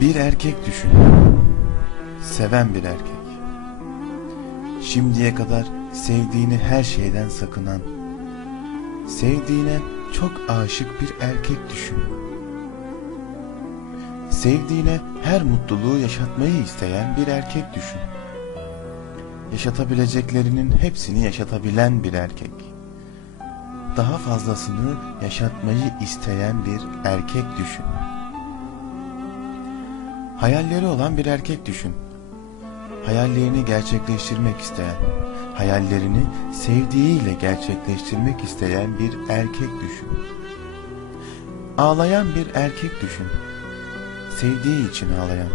Bir erkek düşün. Seven bir erkek. Şimdiye kadar sevdiğini her şeyden sakınan, sevdiğine çok aşık bir erkek düşün. Sevdiğine her mutluluğu yaşatmayı isteyen bir erkek düşün. Yaşatabileceklerinin hepsini yaşatabilen bir erkek. Daha fazlasını yaşatmayı isteyen bir erkek düşün. Hayalleri olan bir erkek düşün. Hayallerini gerçekleştirmek isteyen, hayallerini sevdiğiyle gerçekleştirmek isteyen bir erkek düşün. Ağlayan bir erkek düşün. Sevdiği için ağlayan,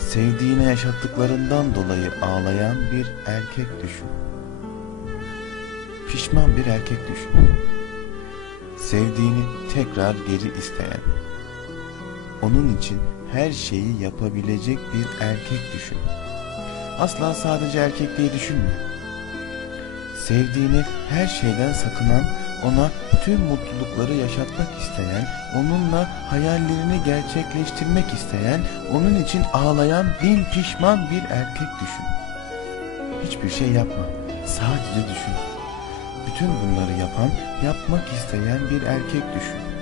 sevdiğine yaşattıklarından dolayı ağlayan bir erkek düşün. Pişman bir erkek düşün. Sevdiğini tekrar geri isteyen, onun için her şeyi yapabilecek bir erkek düşün. Asla sadece erkekliği düşünme. Sevdiğini her şeyden sakınan, ona tüm mutlulukları yaşatmak isteyen, onunla hayallerini gerçekleştirmek isteyen, onun için ağlayan bin pişman bir erkek düşün. Hiçbir şey yapma, sadece düşün. Bütün bunları yapan, yapmak isteyen bir erkek düşün.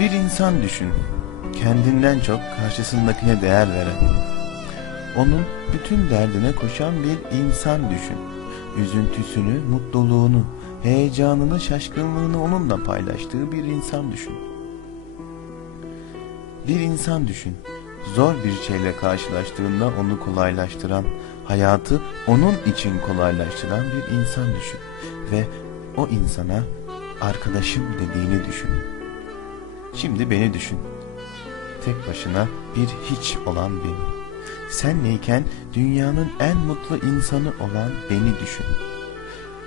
Bir insan düşün. Kendinden çok karşısındakine değer veren. Onun bütün derdine koşan bir insan düşün. Üzüntüsünü, mutluluğunu, heyecanını, şaşkınlığını onunla paylaştığı bir insan düşün. Bir insan düşün. Zor bir şeyle karşılaştığında onu kolaylaştıran, hayatı onun için kolaylaştıran bir insan düşün. Ve o insana arkadaşım dediğini düşün. Şimdi beni düşün. Tek başına bir hiç olan beni. Sen neyken dünyanın en mutlu insanı olan beni düşün.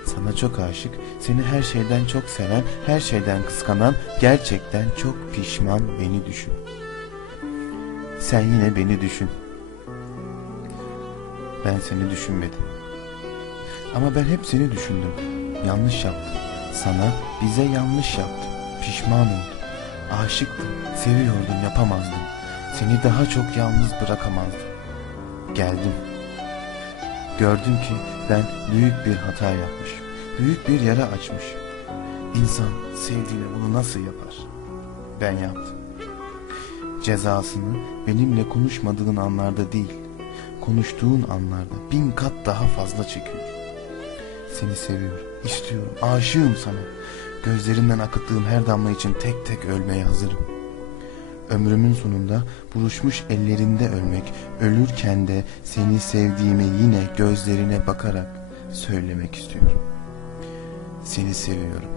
Sana çok aşık, seni her şeyden çok seven, her şeyden kıskanan, gerçekten çok pişman beni düşün. Sen yine beni düşün. Ben seni düşünmedim. Ama ben hep seni düşündüm. Yanlış yaptım. Sana, bize yanlış yaptım. Pişman oldum. Aşıktım, seviyordum, yapamazdım. Seni daha çok yalnız bırakamazdım. Geldim. Gördüm ki ben büyük bir hata yapmışım. Büyük bir yara açmışım. İnsan sevdiğine bunu nasıl yapar? Ben yaptım. Cezasını benimle konuşmadığın anlarda değil, konuştuğun anlarda bin kat daha fazla çekiyor. Seni seviyorum, istiyorum, aşığım sana. Gözlerimden akıttığım her damla için tek tek ölmeye hazırım. Ömrümün sonunda buluşmuş ellerinde ölmek, ölürken de seni sevdiğimi yine gözlerine bakarak söylemek istiyorum. Seni seviyorum.